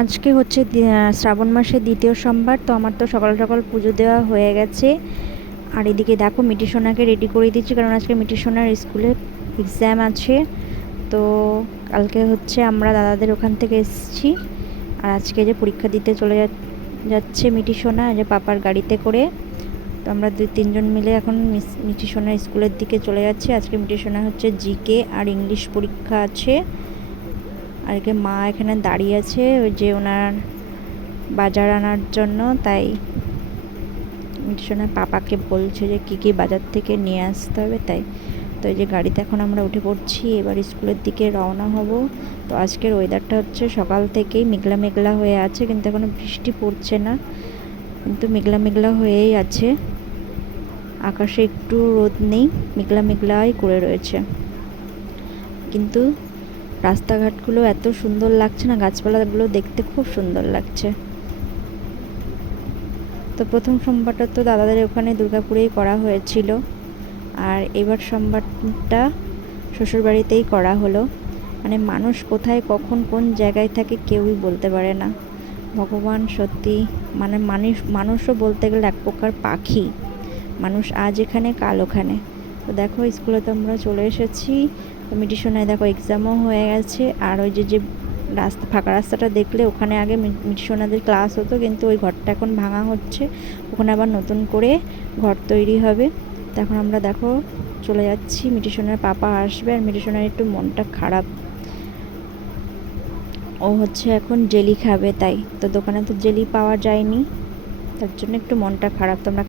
আজকে হচ্ছে শ্রাবণ মাসের দ্বিতীয় সোমবার। তো আমার তো সকাল সকাল পুজো দেওয়া হয়ে গেছে। আর এদিকে দেখো মিটি সোনাকে রেডি করে দিচ্ছি, কারণ আজকে মিটি সোনার স্কুলে এক্সাম আছে। তো কালকে হচ্ছে আমরা দাদাদের ওখান থেকে এসেছি, আর আজকে যে পরীক্ষা দিতে চলে যাচ্ছে মিটি সোনা, যে পাপার গাড়িতে করে। তো আমরা 2-3 জন মিলে এখন মিটি সোনার স্কুলের দিকে চলে যাচ্ছি। আজকে মিটি সোনা হচ্ছে জিকে আর ইংলিশ পরীক্ষা আছে। আর একে মা এখানে দাঁড়িয়ে আছে ওই যে ওনার বাজার আনার জন্য, তাই মিটি সোনা পাপাকে বলছে যে কী কী বাজার থেকে নিয়ে আসতে হবে। তাই তো এই যে গাড়িতে এখন আমরা উঠে পড়ছি, এবার স্কুলের দিকে রওনা হব। তো আজকের ওয়েদারটা হচ্ছে সকাল থেকেই মেঘলা মেঘলা হয়ে আছে, কিন্তু এখনো বৃষ্টি পড়ছে না, কিন্তু মেঘলা মেঘলা হয়েই আছে। আকাশে একটু রোদ নেই, মেঘলা মেঘলাই করে রয়েছে। কিন্তু রাস্তাঘাটগুলো এত সুন্দর লাগছে না, গাছপালাগুলো দেখতে খুব সুন্দর লাগছে। তো প্রথম সোমবারটা তো দাদাদের ওখানে দুর্গাপুরেই করা হয়েছিল, আর এবার সোমবারটা শ্বশুরবাড়িতেই করা হলো। মানে মানুষ কোথায় কখন কোন জায়গায় থাকে কেউই বলতে পারে না। ভগবান সত্যি, মানে মানুষও বলতে গেলে এক প্রকার পাখি। মানুষ আজ এখানে কাল ওখানে। তো দেখো স্কুলে তো আমরা চলে এসেছি। তো মিটি সোনায় দেখো এক্সামও হয়ে গেছে। আর ওই যে রাস্তা, ফাঁকা রাস্তাটা দেখলে ওখানে আগে মিটি সোনাদের ক্লাস হতো, কিন্তু ওই ঘরটা এখন ভাঙা হচ্ছে, ওখানে আবার নতুন করে ঘর তৈরি হবে। তো এখন আমরা দেখো চলে যাচ্ছি, মিটি সোনার পাপা আসবে। আর মিটি সোনার একটু মনটা খারাপ, ও হচ্ছে এখন জেলি খাবে, তাই তো দোকানে তো জেলি পাওয়া যায়নি, তার জন্য একটু মনটা খারাপ। তোমরা